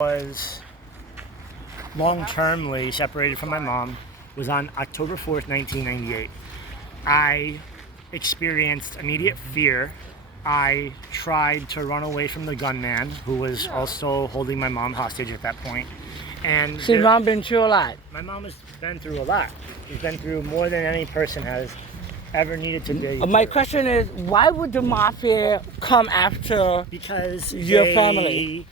Was long-termly separated from my mom was on October 4th, 1998. I experienced immediate fear. I tried to run away from the gunman, who was also holding my mom hostage at that point. And So your mom been through a lot. my mom has been through a lot. She's been through more than any person has ever needed to be. My question is, why would the mafia come after Because your they family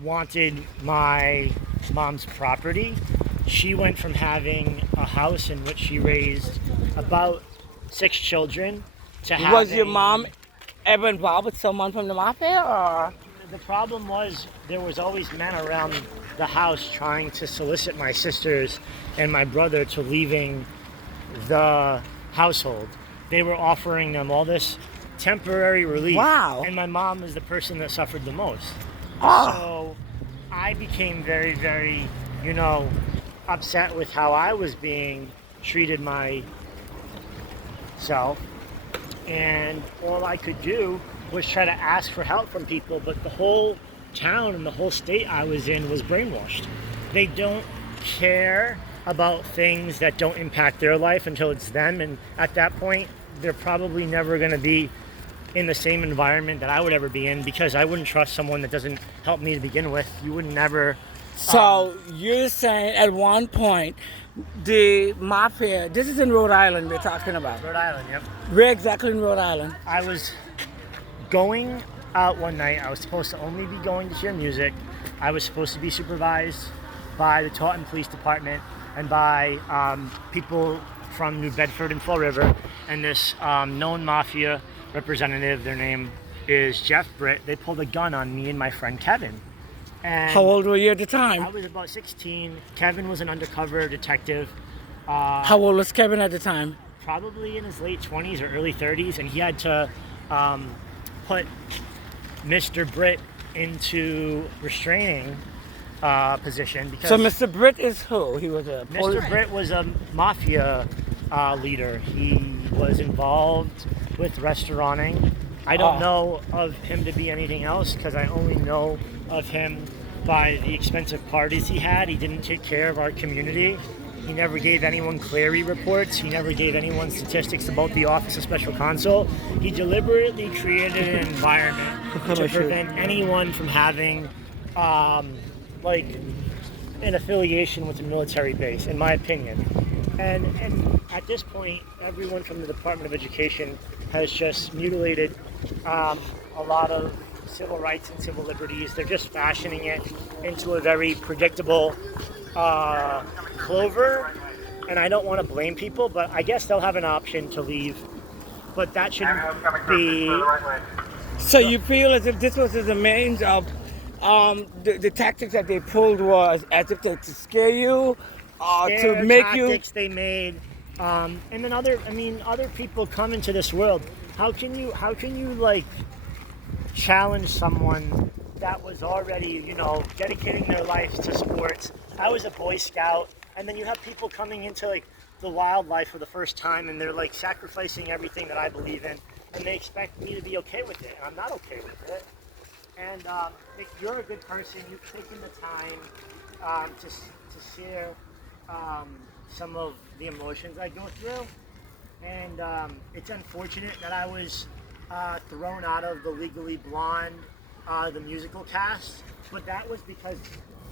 wanted my mom's property. She went from having a house in which she raised about 6 children to having... Was your mom ever involved with someone from the mafia, or? The problem was there was always men around the house trying to solicit my sisters and my brother to leaving the household. They were offering them all this temporary relief. Wow. And my mom is the person that suffered the most. Oh. So I became very, very, upset with how I was being treated myself. And all I could do was try to ask for help from people, but the whole town and the whole state I was in was brainwashed. They don't care about things that don't impact their life until it's them, and at that point, they're probably never going to be in the same environment that I would ever be in, because I wouldn't trust someone that doesn't help me to begin with. You would never... So you're saying at one point, the mafia, this is in Rhode Island we're talking about. Rhode Island, yep. Where exactly in Rhode Island? I was going out one night. I was supposed to only be going to hear music. I was supposed to be supervised by the Taunton Police Department and by people from New Bedford and Fall River, and this known mafia representative, their name is Jeff Britt. They pulled a gun on me and my friend Kevin. And How old were you at the time? I was about 16. Kevin was an undercover detective. How old was Kevin at the time? Probably in his late 20s or early 30s, and he had to put Mr. Britt into restraining position because... So Mr. Britt is who? He was a... Mr. Britt was a mafia leader. He was involved with restauranting. I don't know of him to be anything else because I only know of him by the expensive parties he had. He didn't take care of our community. He never gave anyone Clery reports. He never gave anyone statistics about the Office of Special Counsel. He deliberately created an environment to prevent anyone from having an affiliation with a military base, in my opinion. And at this point, everyone from the Department of Education has just mutilated a lot of civil rights and civil liberties. They're just fashioning it into a very predictable clover. And I don't want to blame people, but I guess they'll have an option to leave. But that shouldn't be... So you feel as if this was the means of the tactics that they pulled was as if to scare you, to make tactics they made, and then other people come into this world. How can you challenge someone that was already dedicating their lives to sports? I was a Boy Scout, and then you have people coming into the wildlife for the first time, and they're sacrificing everything that I believe in, and they expect me to be okay with it, and I'm not okay with it. And if you're a good person, you've taken the time to share some of the emotions I go through. And it's unfortunate that I was thrown out of the Legally Blonde, the musical cast, but that was because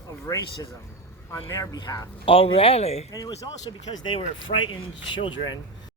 of racism on their behalf. Oh, really? And it was also because they were frightened children